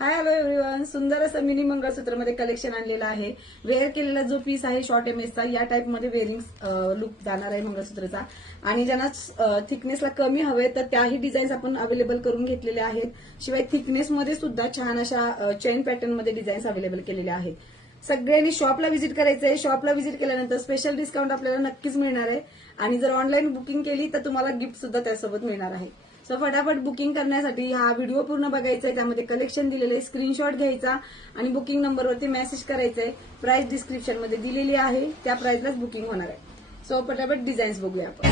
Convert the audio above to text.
Hi hello everyone. सुंदर असं mini मंगळसूत्रमध्ये collection आणलेलं आहे. वेअर केलेला जो पीस आहे शॉर्ट एमएसचा या टाइप मध्ये वेअरिंग लुक जाणार आहे मंगळसूत्रचा. आणि ज्यांना थिकनेसला कमी हवे तर त्याही डिझाईन्स आपण अवेलेबल करून घेतलेले आहेत. शिवाय थिकनेस मध्ये सुद्धा छान अशा चेन पॅटर्न मध्ये डिझाईन्स अवेलेबल केलेले आहेत. सगळ्यांनी शॉपला व्हिजिट करायचं आहे. शॉपला व्हिजिट केल्यानंतर स्पेशल डिस्काउंट आपल्याला नक्कीच मिळणार आहे. आणि जर ऑनलाईन बुकिंग केली तर तुम्हाला गिफ्ट सुद्धा त्यासोबत मिळणार आहे. सो फटाफट बुकिंग करण्यासाठी हा व्हिडिओ पूर्ण बघायचा आहे. त्यामध्ये कलेक्शन दिलेले स्क्रीनशॉट घ्यायचा आणि बुकिंग नंबरवरती मेसेज करायचा आहे. प्राइस डिस्क्रिप्शन मध्ये दिलेली आहे, त्या प्राइसलाच बुकिंग होणार आहे. सो फटाफट डिझाईन्स बघूया आपण.